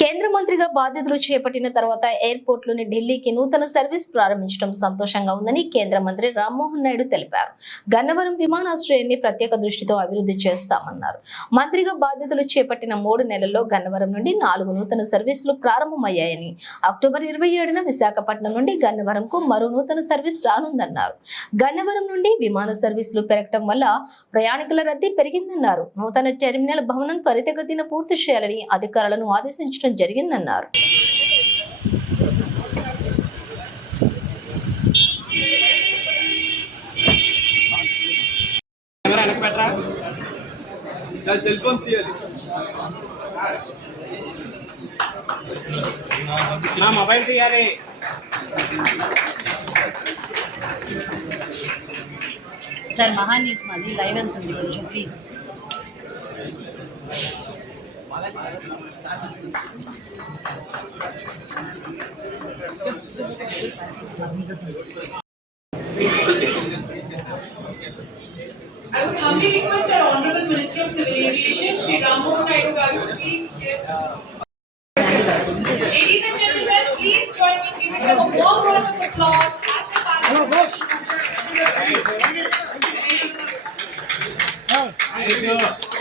కేంద్ర మంత్రిగా బాధ్యతలు చేపట్టిన తర్వాత ఎయిర్పోర్ట్లోని ఢిల్లీకి నూతన సర్వీస్ ప్రారంభించడం సంతోషంగా ఉందని కేంద్ర మంత్రి రామ్మోహన్ నాయుడు తెలిపారు. గన్నవరం విమానాశ్రయాన్ని ప్రత్యేక దృష్టితో అభివృద్ధి చేస్తామన్నారు. మంత్రిగా బాధ్యతలు చేపట్టిన మూడు నెలల్లో గన్నవరం నుండి నాలుగు నూతన సర్వీసులు ప్రారంభమయ్యాయని అక్టోబర్ ఇరవై ఏడున విశాఖపట్నం నుండి గన్నవరంకు మరో నూతన సర్వీస్ రానుందన్నారు. గన్నవరం నుండి విమాన సర్వీసులు పెరగటం వల్ల ప్రయాణికుల రద్దీ పెరిగిందన్నారు. నూతన టెర్మినల్ భవనం త్వరితగతిన పూర్తి చేయాలని అధికారులను ఆదేశించడం జరిగిందన్నారు. నా మొబైల్ తీయాలి. సార్ మహా న్యూస్ మాది లైవ్ వెళ్తుంది కొంచెం please. I would humbly request our Honorable Minister of Civil Aviation, Shri Ram Naidu Garu, please give. Ladies and gentlemen, please join me in giving them a warm round of applause as they pass రా.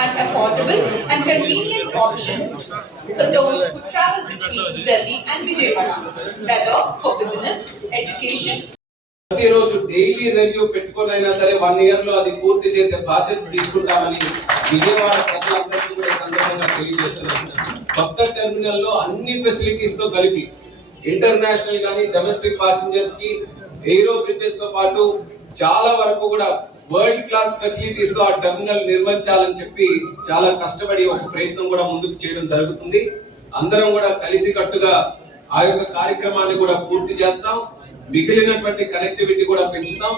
an affordable and convenient option for those who travel between Delhi and Vijayawada, whether for business, education, ప్రతిరోజు daily review పెట్టుకోనైనా సరే one ఇయర్లో అది పూర్తి చేసే బాధ్యత తీసుకుంటామని విజయవాడ ప్రజలందరికీ కూడా సందర్భంగా తెలియజేస్తున్నాను. కొత్త టెర్మినల్లో అన్ని ఫెసిలిటీస్తో కలిపి ఇంటర్నేషనల్ గానీ డొమెస్టిక్ పాసింజర్స్కి ఎయిరో బ్రిడ్జెస్తో పాటు చాలా వరకు కూడా వరల్డ్ క్లాస్ ఫెసిలిటీస్తో ఆ టెర్మినల్ నిర్మించాలని చెప్పి చాలా కష్టపడి ఒక ప్రయత్నం కూడా ముందుకు చేయడం జరుగుతుంది. అందరం కూడా కలిసి కట్టుగా ఆ యొక్క కార్యక్రమాన్ని కూడా పూర్తి చేస్తాం. మిగిలినటువంటి కనెక్టివిటీ కూడా పెంచుతాం.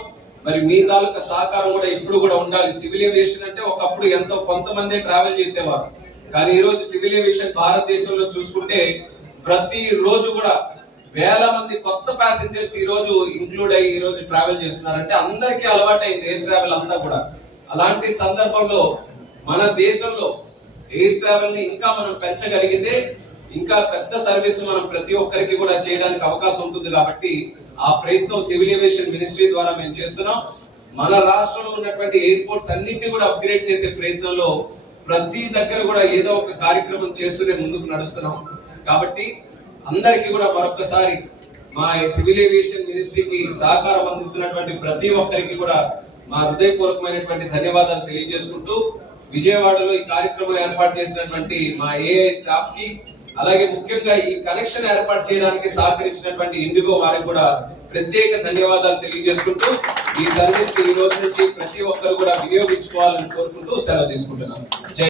మరి మీ తాలూకా సహకారం కూడా ఇప్పుడు కూడా ఉండాలి. సివిల్ ఏవియేషన్ అంటే ఒకప్పుడు ఎంతో కొంతమంది ట్రావెల్ చేసేవారు. కానీ ఈ రోజు సివిల్ ఏవియేషన్ భారతదేశంలో చూసుకుంటే ప్రతి రోజు కూడా వేల మంది కొత్త ప్యాసింజర్స్ ఈ రోజు ఇంక్లూడ్ అయ్యి ఈ రోజు ట్రావెల్ చేస్తున్నారంటే అందరికీ అందరికీ అలవాటైంది ఎయిర్ ట్రావెల్ అంతా కూడా. అలాంటి సందర్భంలో మన దేశంలో ఎయిర్ ట్రావెల్ని ఇంకా మనం పెంచగలిగితే ఇంకా పెద్ద సర్వీస్ మనం ప్రతి ఒక్కరికి కూడా చేయడానికి అవకాశం ఉంటుంది కాబట్టి ఆ ప్రయత్నం సివిల్ ఏవియేషన్ మినిస్ట్రీ ద్వారా మేము చేస్తున్నాం. మన రాష్ట్రంలో ఉన్నటువంటి ఎయిర్పోర్ట్స్ అన్నింటినీ కూడా అప్గ్రేడ్ చేసే ప్రయత్నంలో ప్రతి దగ్గర కూడా ఏదో ఒక కార్యక్రమం చేస్తూనే ముందుకు నడుస్తున్నాం. కాబట్టి అందరికీ కూడా మరొకసారి మా సివిల్ ఏవియేషన్ మినిస్ట్రీకి సహకారం అందిస్తున్నటువంటి ప్రతి ఒక్కరికి కూడా మా హృదయపూర్వకమైనటువంటి ధన్యవాదాలు తెలియజేసుకుంటూ విజయవాడలో ఈ కార్యక్రమం ఏర్పాటు చేసినటువంటి మా ఏఐ స్టాఫ్కి అలాగే ముఖ్యంగా ఈ కనెక్షన్ ఏర్పాటు చేయడానికి సహకరించినటువంటి ఇండిగో వారికి కూడా ప్రత్యేక ధన్యవాదాలు తెలియజేసుకుంటూ ఈ సర్వీస్ని ఈ రోజు నుంచి ప్రతి ఒక్కరు కూడా వినియోగించుకోవాలని కోరుకుంటూ సెలవు తీసుకుంటున్నాను.